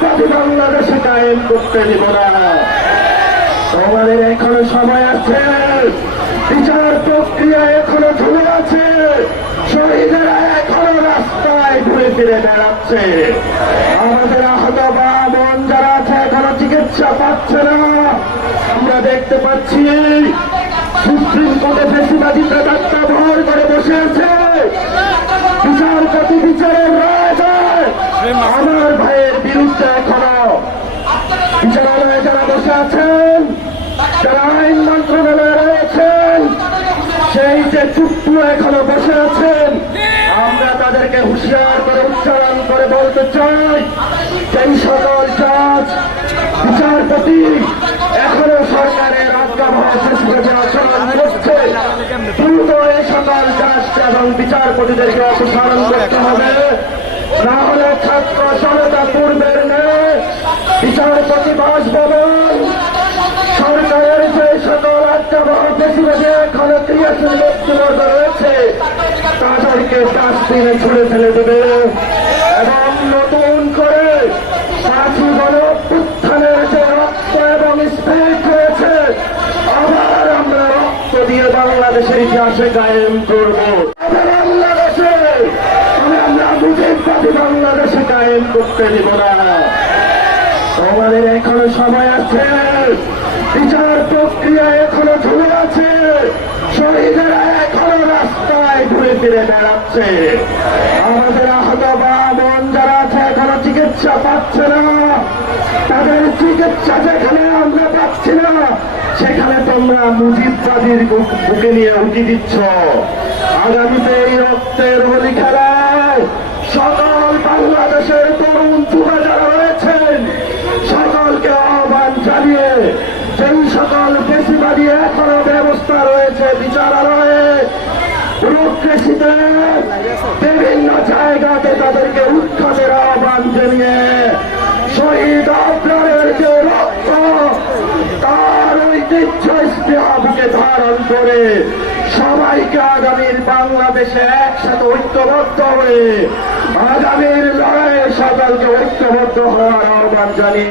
মুজিববাদী বাংলাদেশে কায়েম করতে দিব না। তোমাদের এখনও সময় আছে। বিচার প্রক্রিয়া এখনও ঝুলে আছে শহীদেরা এখনও রাস্তায় ঘুরে ফিরে বেড়াচ্ছে। আমাদের আহত বা যারা আছে, এখনও চিকিৎসা পাচ্ছে না। আমরা দেখতে পাচ্ছি সুপ্রিম কোর্টে ফেসিবাদী প্রেতাত্মা ভর করে বসে আছে। বিচারপতি বিচারের রায় আমার ভাইয়ের বিরুদ্ধে এখনও বিচারালয়ে যারা বসে আছেন, যারা আইন মন্ত্রণালয়ে রয়েছেন, সেই যে চুপ্পু এখনও বসে আছেন, আমরা তাদেরকে হুঁশিয়ার করে উচ্চারণ করে বলতে চাই, সেই সকল জাজ বিচারপতি এখনও সরকারের দ্রুত এই সকল জাজ এবং বিচারপতিদেরকে অপসারণ করতে হবে। না হলে ছাত্র জনতা পূর্বের নেই বিচারপতি বাসভবন, সরকারের যে সকল বেশিরভাগ এখনও ক্রিয়াশীল ব্যক্তিবর্গ রয়েছে, তাদেরকে ডাস্টবিনে ছুড়ে ফেলে দেবে। এবং নতুন করে পাঁচি গণ উত্থানের যে রক্ত এবং স্পিরিট রয়েছে, আবার আমরা রক্ত দিয়ে বাংলাদেশের ইতিহাসে কায়েম করব আবার বাংলাদেশে তবে আমরা মুজিববাদী বাংলাদেশে কায়েম করতে দিব না। তোমাদের এখনও সময় আছে। বিচার প্রক্রিয়া এখনও ঝুলে আছে শহীদেরা এখনও রাস্তায় ঘুরে ফিরে বেড়াচ্ছে। আমাদের আহত বা মন যারা আছে, এখনও চিকিৎসা পাচ্ছে না। তাদের চিকিৎসা যেখানে আমরা পাচ্ছি না, সেখানে তোমরা মুজিববাদীর বুক- নিয়ে উঠি দিচ্ছ। আগামীতে এই রক্তের হোলি খেলায় সকল বাংলাদেশের তরুণ যুবা যারা রয়েছেন সকলকে আহ্বান যেই সকল বেশিবাদী এখনও ব্যবস্থা রয়েছে বিচারালয়ে। ব্যুরোক্রেসিতে বিভিন্ন জায়গাতে তাদেরকে উৎখাতের আহ্বান জানিয়ে শহীদ আপনারের যে রক্ত, তার ঐতিহ্য স্পৃহা ধারণ করে সবাইকে আগামীর বাংলাদেশে একসাথে ঐক্যবদ্ধ হয়ে আগামীর লড়াইয়ে সকলকে ঐক্যবদ্ধ হওয়ার আহ্বান জানিয়ে